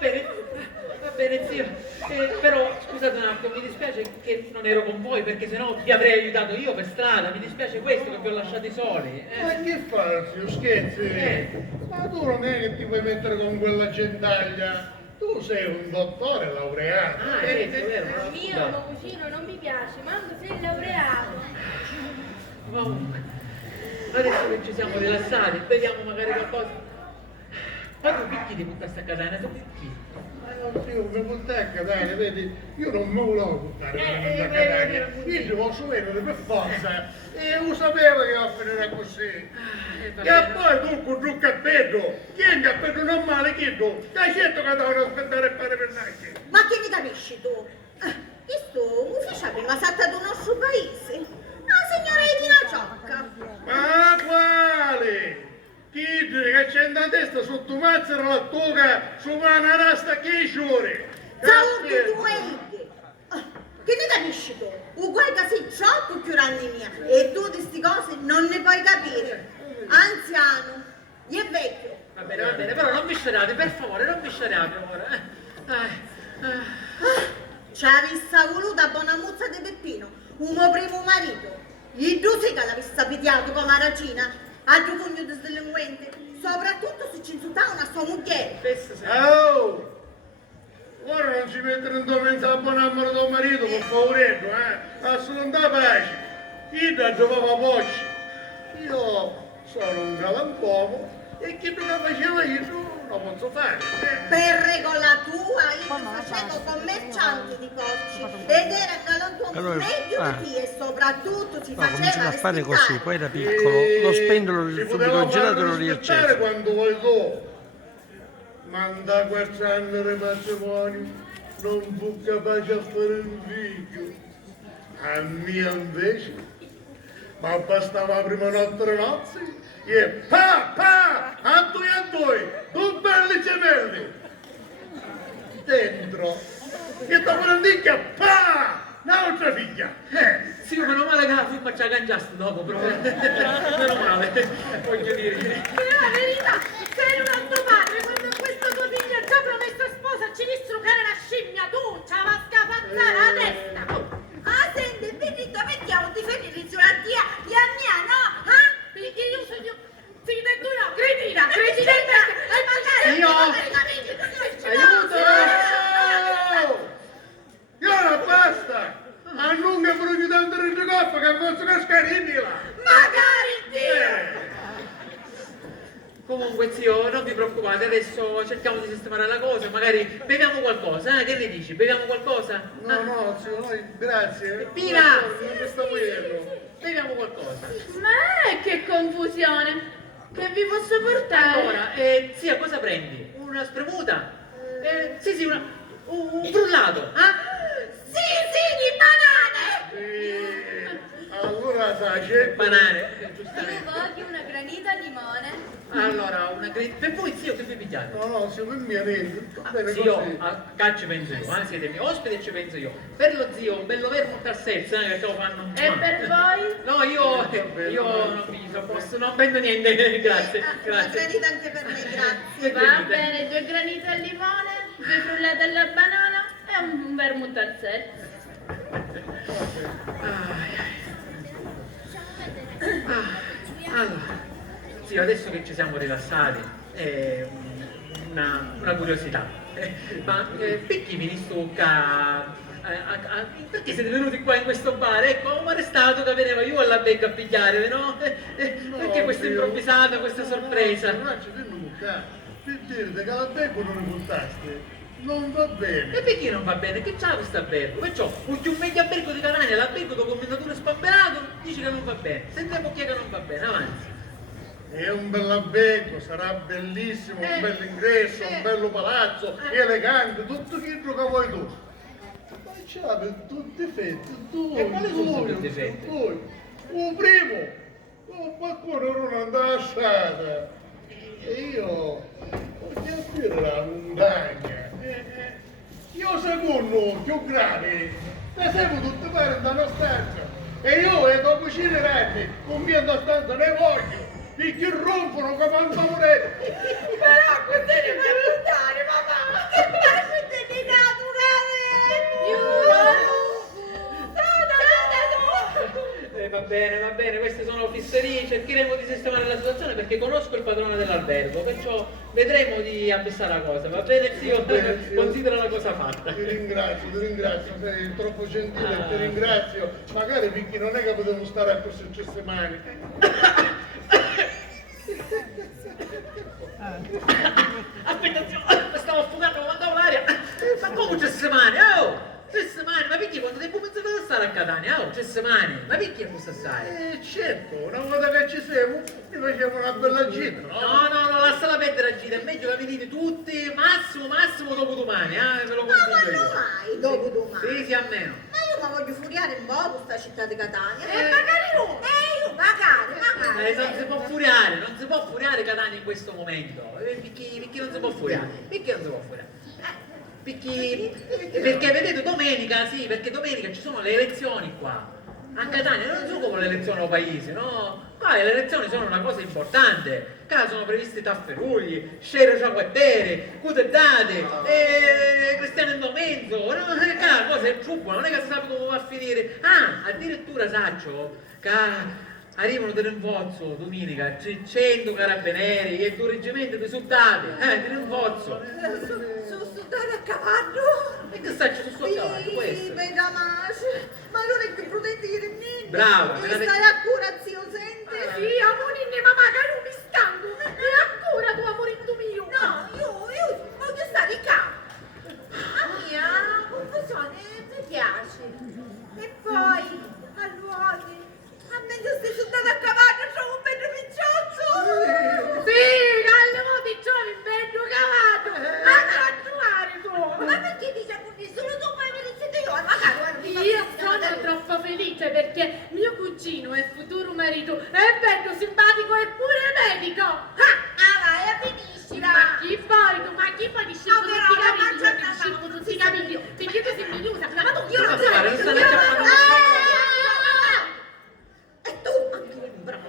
va bene zio, però scusate un attimo, mi dispiace che non ero con voi perché sennò vi avrei aiutato io per strada, mi dispiace questo che vi ho lasciati soli. Ma che fai, zio? Scherzi? Ma tu non è che ti puoi mettere con quella gentaglia. Tu sei un dottore laureato. Ah, è vero, Il mio cugino non mi piace, manco se è laureato. Comunque, adesso che ci siamo rilassati, vediamo magari qualcosa. Ma tu picchi di tutta sta catena, tu picchi. Ma no, zio, mi buttai a catania, vedi? Io non mi volevo buttare a catania. Io ci posso vedere per forza. E lo sapevo che iba a finire così. E poi tu con un cappello, chi è un cappello normale, chi tu? Stai certo che devono aspettare il padre per nascere. Ma che ne capisci tu? Questo ufficio prima salta del nostro paese. La signora Edina Ciocca. Ma quale? Chi dice che c'è una testa sotto mazzara la toga sopra una rasta che ciore? Zauddi tu egli. Che ne capisci tu? Uguale che sei troppo più grande mia. E tu di queste cose non ne puoi capire. Anziano. Gli è vecchio. Va bene, però non vi scerate, per favore, non vi scerate ora. Ci ha vista voluta buona muzza di Peppino, un mio primo marito. Gli due che l'avesse pitiato come la regina, a tuo pugno di delinquente, soprattutto se ci insultava una sua moglie. Oh! Ora non ci mettere in tormento a buon amore tuo marito, per favoretto, Assolutamente pace. Io da giocavo a voce. Io sono un galantuomo e chi non la faceva io lo posso fare. Per regola tua io facevo commerciante di cocci ed era galantuomo Allora, meglio di te e soprattutto si no, faceva cominciano a fare rispettare. così, poi da piccolo lo spendono Si subito poteva congelato e fare lo rispettare riacceso. quando vuoi tu. Manda guardando il matrimonio, non fu capace a fare un figlio. A mia invece, ma bastava la prima notte le nozze e a due, due belli gemelli. Dentro, e dopo una nicchia, un'altra figlia. Sì, meno male che la fumma ci ha cangiato dopo, però. Meno male, voglio dire. Però la verità, sei un altro padre, quando questo tuo figlio ha già promesso sposa, ci distruggere la scimmia, tu, ci va a scapazzare la testa. Ah, senti, vedi dove mettiamo di ferire sulla tia mia, no? Ah? Perché io sono... Sì, tu no, cretina, hai mangiato... Io? Aiuto! E ora basta! Allunga per ogni tanto il coppa che posso cascare in là! Magari Dio! Comunque zio, non vi preoccupate, adesso cerchiamo di sistemare la cosa, magari beviamo qualcosa, Che ne dici? Beviamo qualcosa? No, zio, noi grazie. Pina! Non stavo io. Beviamo qualcosa. Ma che confusione! Che vi posso portare? Allora, zia, cosa prendi? Una spremuta? Sì, un frullato, Sì, di banane! Sì. Allora sai, c'è Banane, Io giustamente. voglio una granita al limone. Allora, per voi zio che vi pigliate? No, zio, per me niente. Va bene Zio, così. a calcio penso io, siete miei ospiti e ci penso io. Per lo zio, un bello vermouth al seltz, perché lo fanno... E per voi? No, io non mi posso, non prendo niente, grazie, Una grazie. granita anche per me, grazie. Va bene, 2 granite al limone, 2 frullate alla banana e un vermouth al seltz. Allora, zio, adesso che ci siamo rilassati, una curiosità. Ma perché mi stucca? Perché siete venuti qua in questo bar? Ecco, ho arrestato che veniva io alla becca a pigliare, no? Perché questa zio. improvvisata, questa sorpresa? Non ci venuta. Per dirti che la becco non ne portaste. Non va bene. E perché non va bene? Che c'ha questo albergo? Perciò, un meglio albergo di Catania, l'albergo del commendatore spamperato, dice che non va bene. Sentiamo chi è che non va bene, avanti. È un bel albergo, sarà bellissimo, un bel ingresso, un bello palazzo, elegante, tutto quello che vuoi tu. Ma c'ha per tutti i difetti, tu, E quali sono tu, tutti i difetti? tu. Un primo, qualcuno non andava a strada. E io voglio aprire la montagna. Io secondo, più grave, ne siamo tutti pari in una stanza. E io dopo 5 anni, con mia stanza ne voglio. Perché rompono come un favoretto. Però così ne puoi buttare, papà! perché conosco il padrone dell'albergo, perciò vedremo di abbassare la cosa, va bene zio? bene, zio. Considera la cosa fatta. Ti ringrazio, sei troppo gentile, ti ringrazio. Magari perché non è che potevo stare a queste stesse mani. Aspetta zio, mi stavo affogando, mandavo l'aria. Ma come c'è settimane? Oh! C'è settimane, ma perché quando devo cominciare a stare a Catania? Oh, c'è settimane, ma perché questa sai? Certo, una volta che ci siamo, mi facevo una bella gita, no? No, lasciala perdere la gita, è meglio che venite tutti, massimo dopodomani, ve lo Ma consiglio quando io. mai? Dopo domani? Sì, almeno. Ma io mi voglio furiare un po' con sta città di Catania. magari no. Io, magari. Non si può furiare Catania in questo momento. Perché non si può furiare? Perché non si può furiare? Perché vedete domenica, sì, perché domenica ci sono le elezioni qua. A Catania non sono come le elezioni al paese, no? Qua le elezioni sono una cosa importante. Qua sono previsti Tafferugli, Scero Ciaguettere, Cuterdate, Cristiano Indomenzo, no? Qua la cosa è truppa, non è che si sa come va a finire. Ah, addirittura saccio, che arrivano da rinforzo domenica 300 carabinieri e 2 reggimenti di soldati, di rinforzo. Sono soldati a cavallo. E che saccio su a cavallo, può essere? Ma allora è più prudente di niente. Brava, E me la stai a cura, zio, sente? Sì, amore, ma magari mi stanco. E ancora tu, amore mio. No, io voglio stare in casa. A mia confusione mi piace. E poi, allora, a me che stai soldati a cavallo, sono un bello picciozzo. Sì, alle volte trovi un bello cavato. A continuare tu. Ma perché dice così? Solo tu puoi vedere se io, magari Io sono troppo felice perché mio cugino e futuro marito è bello, simpatico e pure medico. vai, finiscila. Ma chi poi, tu, ma chi poi ti scippo No, tutti i però, capelli, ma ti c'è scippo una- tutti i capelli, perché tu sei milusa, ma tu io non Cosa fare? Non sta neanche a fare E tu? Bravo.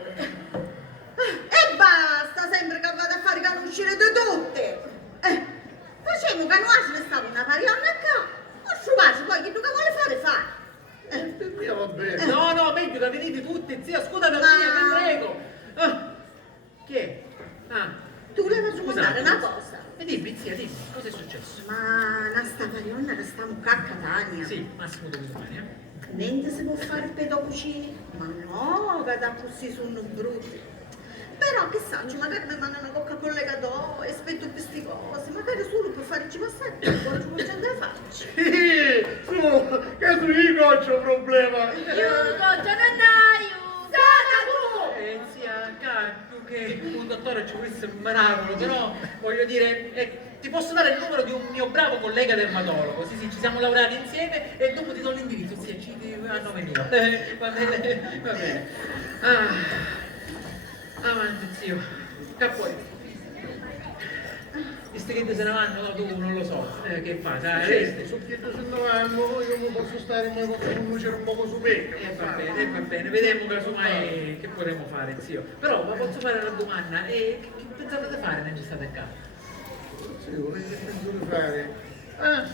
E basta, sempre che vado a fare canuscire di tutte. Facciamo canuaci ne stavo una parionna qua. Non sciupaci, poi chi tu che vuole fare, fa. Per me va bene. No, meglio che venite tutti, zia, scusate la mia, ti prego. Chi è? Tu le faccio Scusate. contare una cosa. E dimmi, zia, dimmi, cosa è successo? Ma una sta parionna che stiamo qua a Catania. Sì, massimo dopodomani, Niente si può fare il pedocucini? Ma no, che da così sono brutti. Però che faccio, magari mi mandano qualche collega dopo e aspetto queste cose, magari solo per farci passare il tempo, non c'è da farci. Sì, su, che su io non c'ho problema. Zia, più che un dottore ci volesse un miracolo, però voglio dire, ti posso dare il numero di un mio bravo collega dermatologo. Sì, ci siamo laureati insieme e dopo ti do l'indirizzo, zia, a nome mio. Va bene, va bene. Avanti, zio. E poi. Visto che se ne vanno, no, tu non lo so. Che fai? Dai, resti. Su che se ne vanno, io non posso stare, ma posso conoscere un po' su becco. Va bene, vedremo casomai che potremo fare, zio. Però, ma posso fare una domanda? Che pensate di fare mentre state a casa? Sì, vorrei che penso di fare.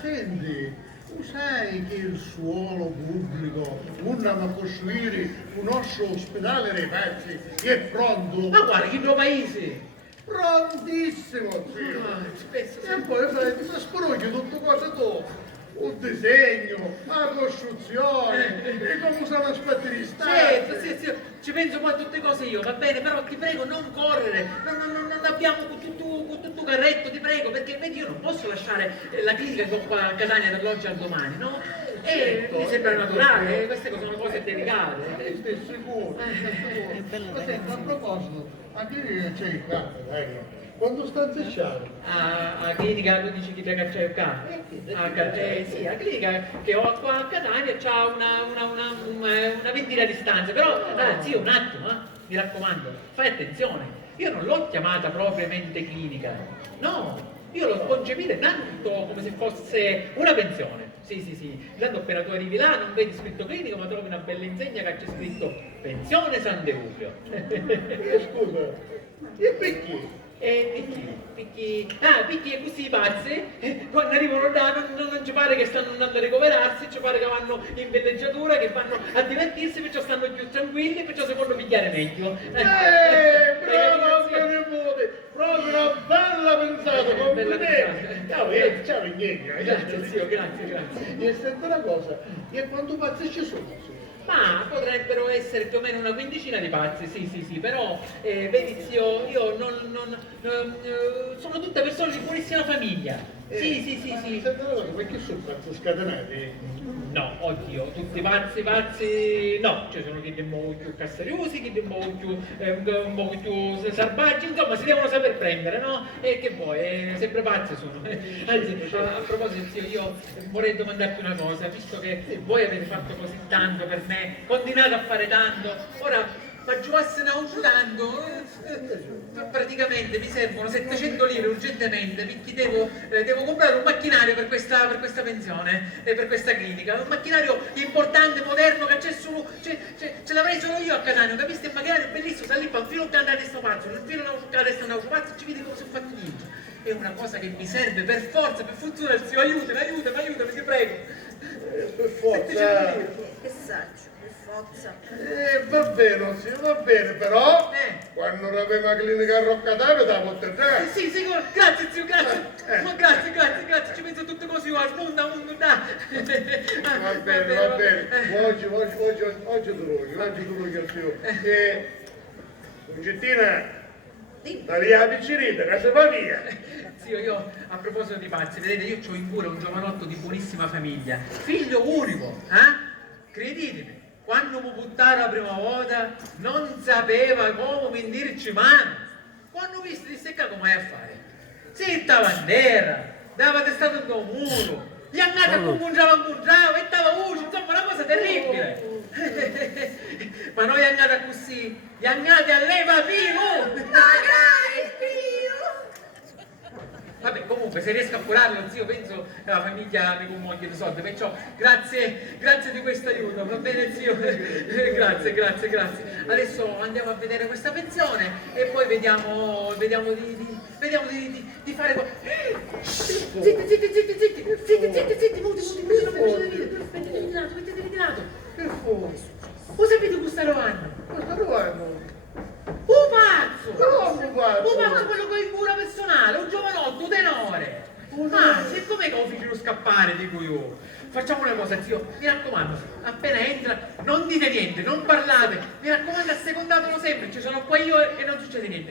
Senti, tu sai che il suolo pubblico andava a costruire un nostro ospedale dei pazzi che è pronto? Ma guarda, che tuo paese! Prontissimo, zio! Spesso E poi sai, ti sprugli tutte cose dopo. Un disegno, la costruzione, e come sono aspetti di certo, stare. sì, ci penso poi a tutte cose io, va bene, però ti prego non correre, non abbiamo con tutto carretto, ti prego, perché vedi io non posso lasciare la clinica che ho qua a Catania dall'oggi al domani, no? E Certo. mi sembra naturale, queste sono cose delicate. Stai sicuro, stai sicuro. Ma senti, a proposito, a che c'è il capo, quando stanze c'hai? A clinica, tu dici che te c'è qua? Sì, la clinica che ho qua a Catania c'ha una ventina di stanze, però zio, un attimo, mi raccomando, fai attenzione, io non l'ho chiamata propriamente clinica, no, io l'ho concepita tanto come se fosse una pensione. Sì, tanto appena tu arrivi là non vedi scritto clinico, ma trovi una bella insegna che c'è scritto pensione San Deulio. Scusa, e perché? Perché è così pazzi, quando arrivano là non ci pare che stanno andando a ricoverarsi, ci pare che vanno in villeggiatura, che vanno a divertirsi, perciò stanno più tranquilli, perciò si vogliono pigliare meglio. Bravo, proprio una bella pensata, bella complimenti. pensata. Ciao, niente. Grazie zio, grazie. E senti una cosa, e quanto pazzi ci sono? Ma potrebbero essere più o meno una quindicina di pazzi, sì, però vedi zio, io sono tutte persone di buonissima famiglia. Sì. Senti una cosa, perché sono pazzi scatenati? No, oddio, tutti pazzi, no, ci sono chi è un po' più casseriosi, chi è un po' più sarbaggi, insomma si devono saper prendere, no? E che vuoi, sempre pazzi sono. Anzi, a proposito zio, io vorrei domandarti una cosa, visto che voi avete fatto così tanto per me, continuate a fare tanto, ora ma giuassene tanto, praticamente mi servono 700 lire urgentemente perché devo comprare un macchinario per questa pensione e per questa clinica, un macchinario importante, moderno, che c'è solo, ce l'avrei solo io a Catania, capisci? Il macchinario è bellissimo, sta lì, fa un filo che andate sto pazzo, un filo che andate sto pazzo, ci vedi come sono fatto niente. È una cosa che mi serve per forza, per funzionare, zio, aiutami, ti prego. Per forza. Che saggio, che forza. Va bene, sì, va bene, però quando non avevo la clinica a Roccatale da portare. Sì, grazie zio, grazie. Ma grazie, ci penso tutte così, a smonda, da. Va bene. Oggi tu vuoi zio. Concettina, da lì a piccinita, che si va via. Zio, io a proposito di pazzi, vedete, io ho in cura un giovanotto di buonissima famiglia, figlio unico, credetemi, quando mi buttare la prima volta non sapeva come mendirci mano. Quando visto disse che come a fare? Si stava a terra, dava testato in un muro, gli annati incontrava e stava uscito, insomma una cosa terribile. Ma noi gli annati così, gli annati a leva vivo! Magari Dio! Vabbè, comunque, se riesco a curarlo, zio, penso che la famiglia mi convoglia di soldi, perciò grazie di questo aiuto, va bene zio? Grazie. Adesso andiamo a vedere questa pensione e poi vediamo di fare zitti, mettete di lato. Che fu? Cosa sapete questo anno? Cosa lo fanno? Un pazzo! Come pazzo? Un pazzo quello con il cura personale, un giovanotto, un tenore! Se com'è che lo fecero scappare, dico io? Facciamo una cosa, zio, mi raccomando, appena entra, non dite niente, non parlate, mi raccomando, assecondatelo sempre, ci sono qua io e non succede niente.